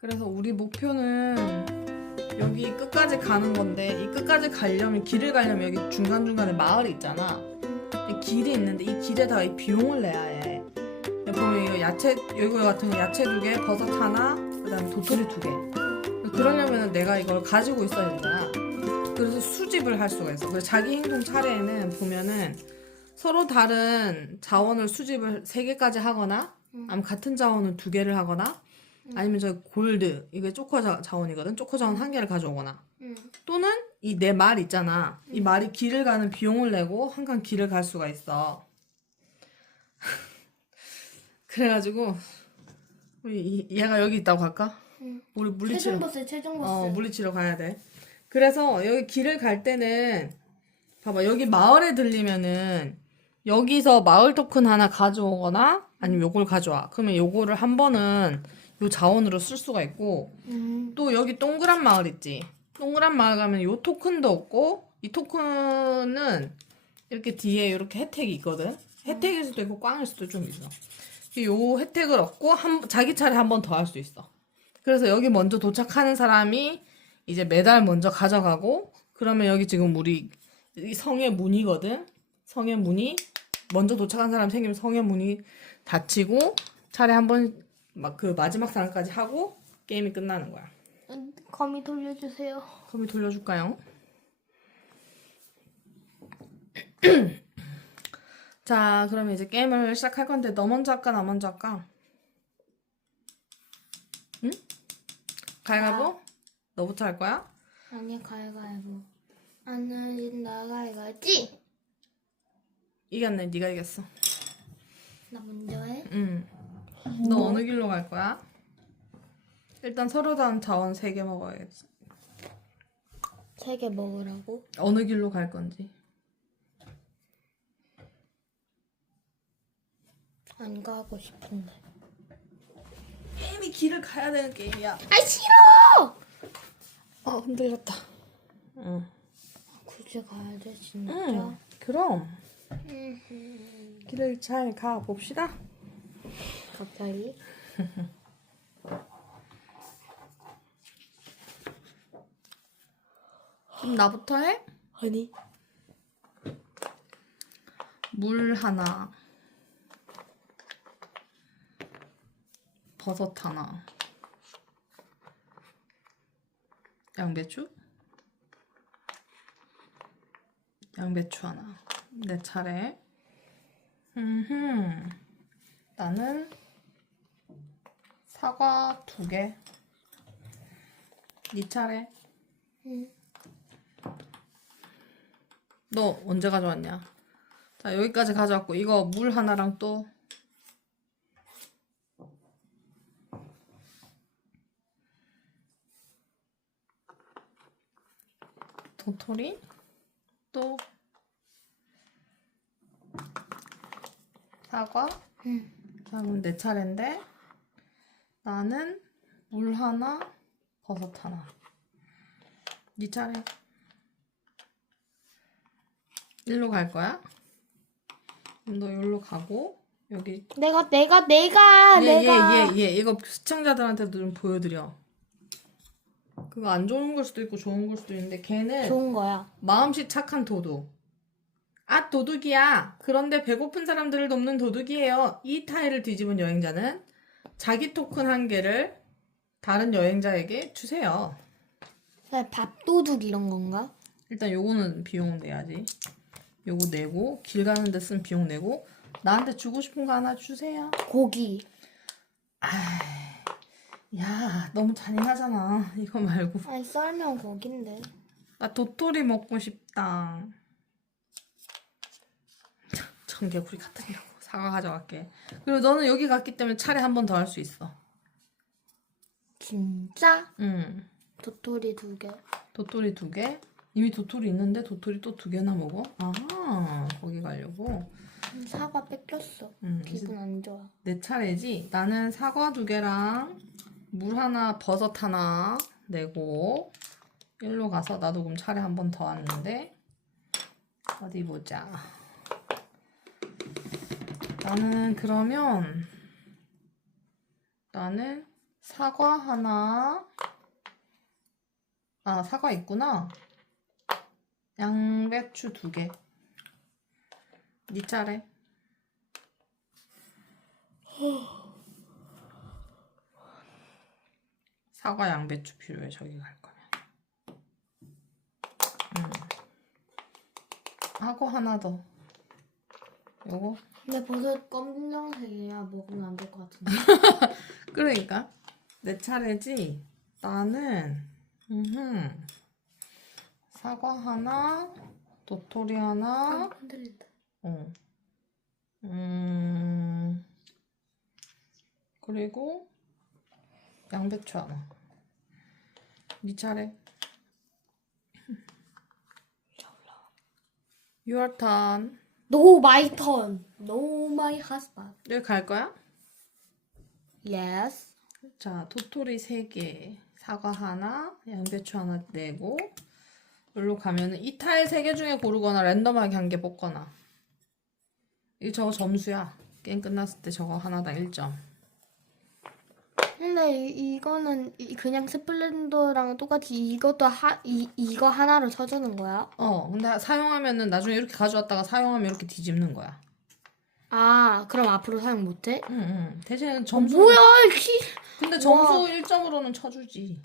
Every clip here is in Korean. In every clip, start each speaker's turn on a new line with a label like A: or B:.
A: 그래서 우리 목표는 여기 끝까지 가는 건데 이 끝까지 가려면 길을 가려면 여기 중간 중간에 마을이 있잖아. 이 길이 있는데 이 길에다가 이 비용을 내야 해. 여기 보면 이거 야채 이거 같은 거 야채 두 개, 버섯 하나, 그다음에 도토리 두 개. 그러려면 내가 이걸 가지고 있어야 된다. 그래서 수집을 할 수가 있어. 그래서 자기 행동 차례에는 보면은 서로 다른 자원을 수집을 세 개까지 하거나 아니면 같은 자원을 두 개를 하거나 아니면 저 골드 이게 초코 자- 자원이거든. 초코 자원 한 개를 가져오거나
B: 응.
A: 또는 이 내 말 있잖아. 이 말이 길을 가는 비용을 내고 한칸 길을 갈 수가 있어. 그래가지고 우리 이- 얘가 여기 있다고 할까?
B: 응.
A: 우리 물리치러
B: 최종 보스 최종 보스.
A: 어 물리치러 가야 돼. 그래서 여기 길을 갈 때는 봐봐 여기 마을에 들리면은 여기서 마을 토큰 하나 가져오거나 아니면 요걸 가져와. 그러면 요거를 한 번은 요 자원으로 쓸 수가 있고
B: 음.
A: 또 여기 동그란 마을 있지. 동그란 마을 가면 요 토큰도 없고 이 토큰은 이렇게 뒤에 이렇게 혜택이 있거든. 혜택일 수도 있고 꽝일 수도 좀 있어. 요 혜택을 얻고 한, 자기 차례 한 번 더 할 수 있어. 그래서 여기 먼저 도착하는 사람이 이제 메달 먼저 가져가고 그러면 여기 지금 우리 이 성의 문이거든. 성의 문이 먼저 도착한 사람 생기면 성의 문이 닫히고 차례 한번 막 그 마지막 사람까지 하고 게임이 끝나는 거야.
B: 음, 거미 돌려주세요.
A: 그럼 돌려줄까요? 자, 그러면 이제 게임을 시작할 건데 너 먼저 할까 나 먼저 할까? 응? 가위바위보? 너부터 할 거야?
B: 아니 가위가위보. 나는 나가위가지.
A: 이겼네, 네가 이겼어.
B: 나 먼저 해.
A: 응. 너 어느 길로 갈 거야? 일단 서로 다른 자원 3개 먹어야겠지.
B: 세개 먹으라고.
A: 어느 길로 갈 건지.
B: 안 가고 싶은데.
A: 게임이 길을 가야 되는 게임이야.
B: 아 싫어.
A: 어, 흔들렸다. 응.
B: 굳이 가야 돼 진짜.
A: 응, 그럼.
B: 음.
A: 길을 잘 가 봅시다.
B: 갑자기.
A: 그럼 나부터 해?
B: 아니.
A: 물 하나. 버섯 하나. 양배추? 양배추 하나. 내 차례. 음 나는 사과 두 개. 네 차례.
B: 응.
A: 너 언제 가져왔냐? 자, 여기까지 가져왔고, 이거 물 하나랑 또. 도토리? 또. 사과?
B: 응.
A: 자, 그럼 내 차례인데, 나는 물 하나, 버섯 하나. 네 차례. 일로 갈 거야? 그럼 너 여기로 가고 여기
B: 내가 내가 내가
A: 얘
B: 내가.
A: 얘얘얘 이거 시청자들한테도 좀 보여드려. 그거 안 좋은 걸 수도 있고 좋은 걸 수도 있는데 걔는
B: 좋은 거야.
A: 마음씨 착한 도둑. 아 도둑이야. 그런데 배고픈 사람들을 돕는 도둑이에요. 이 타일을 뒤집은 여행자는 자기 토큰 한 개를 다른 여행자에게 주세요.
B: 그냥 밥도둑 이런 건가?
A: 일단 요거는 비용 내야지. 요거 내고 길 가는 데 쓴 비용 내고 나한테 주고 싶은 거 하나 주세요.
B: 고기.
A: 야 너무 잔인하잖아. 이거 말고
B: 아니 썰면 고기인데.
A: 나 도토리 먹고 싶다. 청개구리 같으냐고 사과 가져갈게. 그리고 너는 여기 갔기 때문에 차례 한 번 더 할 수 있어.
B: 진짜?
A: 응.
B: 도토리 두 개.
A: 도토리 두 개. 이미 도토리 있는데 도토리 또 두 개나 먹어? 아하 거기 가려고.
B: 사과 뺏겼어.
A: 응. 이제
B: 기분 안 좋아.
A: 내 차례지. 나는 사과 두 개랑 물 하나, 버섯 하나 내고 일로 가서 나도 그럼 차례 한 번 더 왔는데 어디 보자. 나는 그러면 나는 사과 하나. 아, 사과 있구나. 양배추 두 개. 네 차례. 사과 양배추 필요해 저기 갈 거면. 음. 하고 하나 더. 요거
B: 근데 버섯 검정색이야 먹으면 안 될 것 같은데.
A: 그러니까 내 차례지. 나는 음흠. 사과 하나, 도토리 하나,
B: 아, 흔들린다.
A: 어. 음. 그리고 양배추 하나. 네 차례. Your turn.
B: No my turn. No my husband.
A: 여기 갈 거야?
B: Yes.
A: 자, 도토리 3개, 사과 하나, 양배추 하나 내고 여기로 가면은 이 타일 3개 중에 고르거나 랜덤하게 한 개 뽑거나 이 저거 점수야. 게임 끝났을 때 저거 하나당 1점.
B: 근데 이, 이거는 이- 그냥 스플렌더랑 똑같이 이것도 하, 이, 이거 하나로 쳐주는 거야?
A: 어, 근데 사용하면은 나중에 이렇게 가져왔다가 사용하면 이렇게 뒤집는 거야.
B: 아, 그럼 앞으로 사용 못해?
A: 응, 응. 대신
B: 어,
A: 점수
B: 뭐야, 씨.
A: 근데 점수 1점으로는 쳐주지.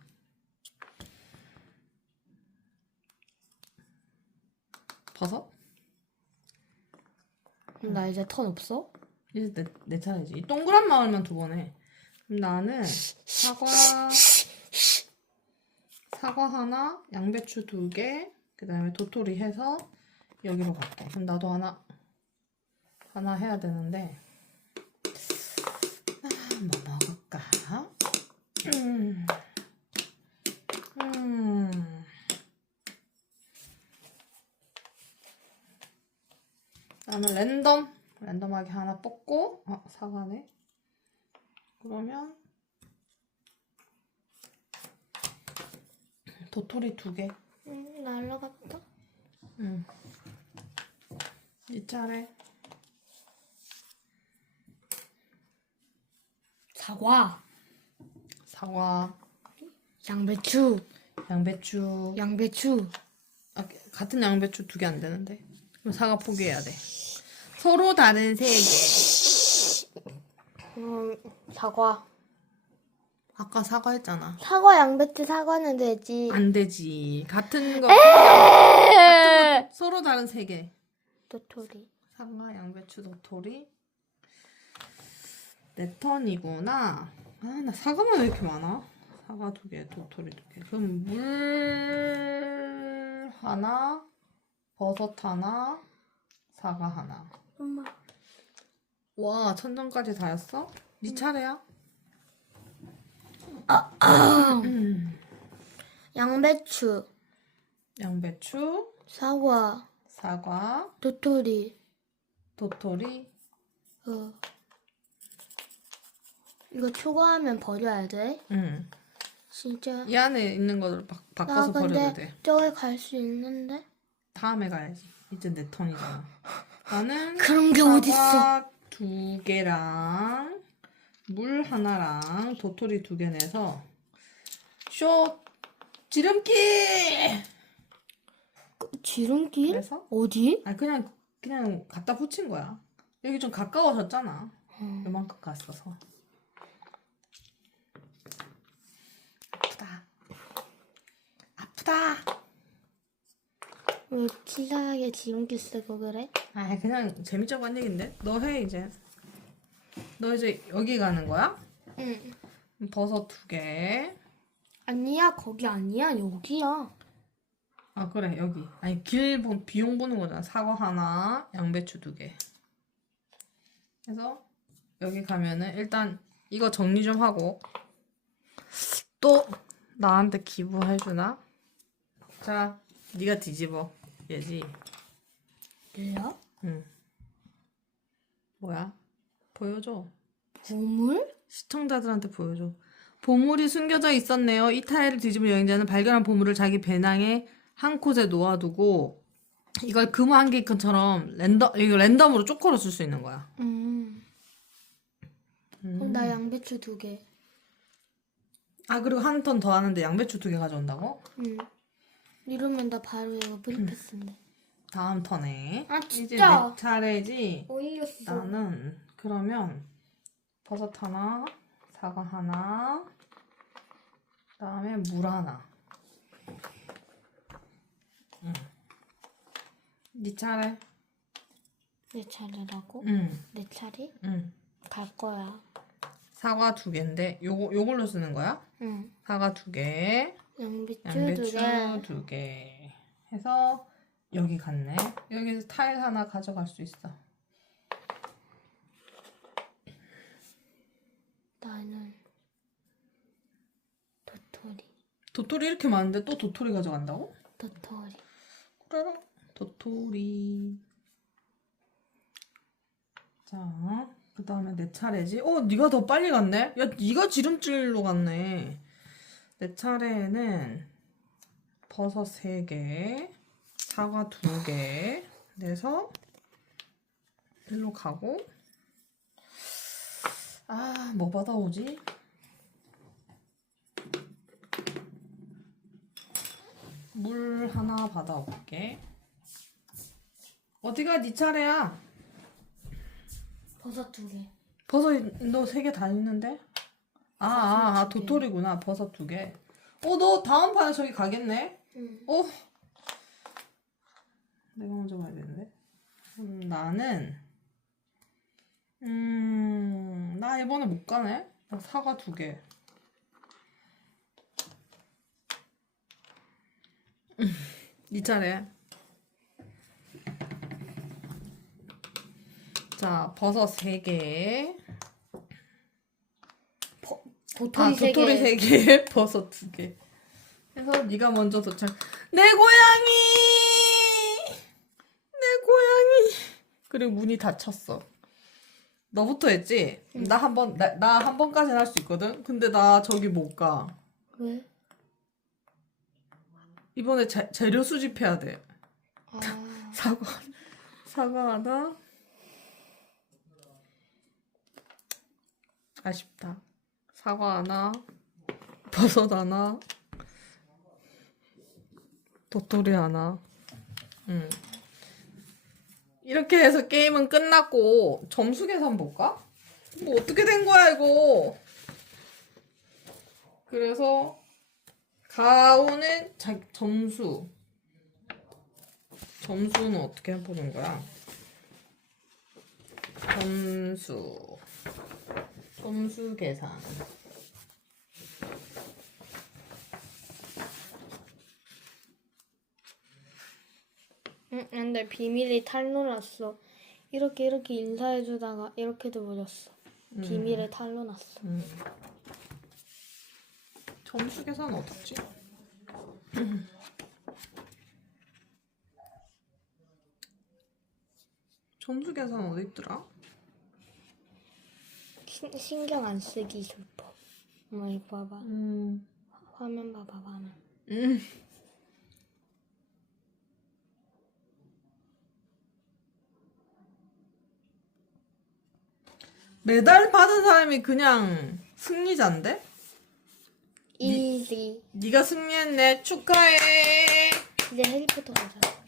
A: 버섯?
B: 그럼 나 이제 턴 없어?
A: 이제 내, 내 차례지. 이 동그란 마을만 두 번 해. 나는 사과, 사과 하나, 양배추 두 개, 그 다음에 도토리 해서 여기로 갈게. 그럼 나도 하나, 하나 해야 되는데, 아, 뭐 먹을까? 음, 음. 나는 랜덤 랜덤하게 하나 뽑고 어 사과네 그러면 도토리 두 개.
B: 응, 날라갔다.
A: 응. 이 차례.
B: 사과,
A: 사과.
B: 양배추,
A: 양배추.
B: 양배추.
A: 아, 같은 양배추 두 개 안 되는데? 그럼 사과 포기해야 돼. 서로 다른 세 개.
B: 음, 사과.
A: 아까 사과 했잖아
B: 사과, 양배추, 사과는 되지.
A: 안 되지 같은 거 같은 거 서로 다른 세 개
B: 도토리.
A: 사과, 양배추, 도토리. 내 턴이구나. 아, 나 사과만 왜 이렇게 많아? 사과 두 개, 도토리 두 개. 그럼 물 하나, 버섯 하나, 사과 하나.
B: 엄마.
A: 와, 천점까지 다였어? 네 차례야? 음.
B: 양배추,
A: 양배추,
B: 사과,
A: 사과,
B: 도토리.
A: 도토리.
B: 어. 이거 초과하면 버려야 돼?
A: 응.
B: 진짜.
A: 이 안에 있는 거를 바,
B: 나
A: 바꿔서 버려도 돼.
B: 근데 저기 갈 수 있는데?
A: 다음에 가야지. 이제 내 턴이잖아. 나는
B: 그런 게 어딨어?
A: 사과 두 개랑 물 하나랑 도토리 두 개 내서 쇼 지름길.
B: 지름길?
A: 그래서
B: 어디?
A: 아 그냥 그냥 갖다 붙인 거야. 여기 좀 가까워졌잖아.
B: 어.
A: 요만큼 갔어서. 아프다. 아프다.
B: 왜 치사하게 지름길 쓰고 그래?
A: 아 그냥 재밌자고 한 얘긴데 너 해 이제 너 이제 여기 가는 거야?
B: 응.
A: 버섯 두개아
B: 아니야, 거기 아니야, 여기야.
A: 아, 그래 여기 아니 길 보, 비용 보는 거잖아 사과 하나 양배추 두 개 그래서 여기 가면은 일단 이거 정리 좀 하고 또 나한테 기부해 주나? 자 네가 뒤집어 얘지
B: 뭐야?
A: 응 뭐야 보여줘
B: 보물?
A: 시청자들한테 보여줘. 보물이 숨겨져 있었네요. 이 타일을 뒤집은 여행자는 발견한 보물을 자기 배낭에 한 곳에 놓아두고 이걸 금화 한 개처럼 랜덤 이거 랜덤으로 쪼커로 쓸 수 있는 거야.
B: 음. 그럼 나 양배추 두 개.
A: 아 그리고 한 턴 더 하는데 양배추 두 개 가져온다고?
B: 응. 이러면 나 바로 이거 프리패스인데.
A: 다음 턴에
B: 아
A: 이제
B: 진짜.
A: 내 차례지.
B: 어이없어.
A: 나는 그러면 버섯 하나, 사과 하나, 그다음에 물 하나. 응. 네 차례.
B: 내 차례라고?
A: 응,
B: 내 차례?
A: 응.
B: 갈 거야.
A: 사과 두 개인데 요거 요걸로 쓰는 거야?
B: 응.
A: 사과 두 개,
B: 양배추,
A: 양배추
B: 두 개.
A: 두 개. 해서 여기 갔네. 여기서 타일 하나 가져갈 수 있어.
B: 나는 도토리.
A: 이렇게 많은데 또 도토리 가져간다고?
B: 도토리.
A: 그래. 도토리. 자, 그 다음에 내 차례지. 어, 네가 더 빨리 갔네. 야, 네가 지름길로 갔네. 내 차례는 버섯 3개, 사과 2개 내서 일로 가고 아, 뭐 받아오지? 물 하나 받아올게. 어디가 네 차례야?
B: 버섯 두 개.
A: 버섯 너 세 개 다 있는데? 아, 아, 아. 도토리구나. 버섯 두 개. 어, 너 다음 판에 저기 가겠네?
B: 응.
A: 어? 내가 먼저 가야 되는데. 음, 나는 음, 나 이번에 못 가네. 나 사과 두 개. 음, 네 차례. 자, 버섯 세 개.
B: 도토리
A: 아,
B: 세
A: 도토리
B: 개.
A: 세 개, 버섯 두 개. 해서 네가 먼저 도착. 내 고양이! 내 고양이! 그리고 문이 닫혔어. 너부터 했지? 나한 번, 나, 나 한 번까지는 할 수 있거든? 근데 나 저기 못 가.
B: 왜?
A: 이번에 재, 재료 수집해야 돼.
B: 아.
A: 사과, 사과 하나. 아쉽다. 사과 하나, 버섯 하나, 도토리 하나. 음. 이렇게 해서 게임은 끝났고 점수 계산 볼까? 뭐 어떻게 된 거야 이거? 그래서 가오는 자, 점수. 점수는 어떻게 해보는 거야? 점수. 점수 계산.
B: 응, 근데 비밀이 탈로 났어. 이렇게 이렇게 인사해주다가 이렇게도 버렸어. 비밀을 탈로 났어.
A: 음. 점수 계산 어떻지? 점수 계산 어디 있더라?
B: 신, 신경 안 쓰기 슬퍼. 엄마 이거 봐봐.
A: 음.
B: 화면 봐봐 화면.
A: 음. 메달 받은 사람이 그냥 승리자인데?
B: 이지.
A: 네가 승리했네. 축하해.
B: 이제 해리포터 가자.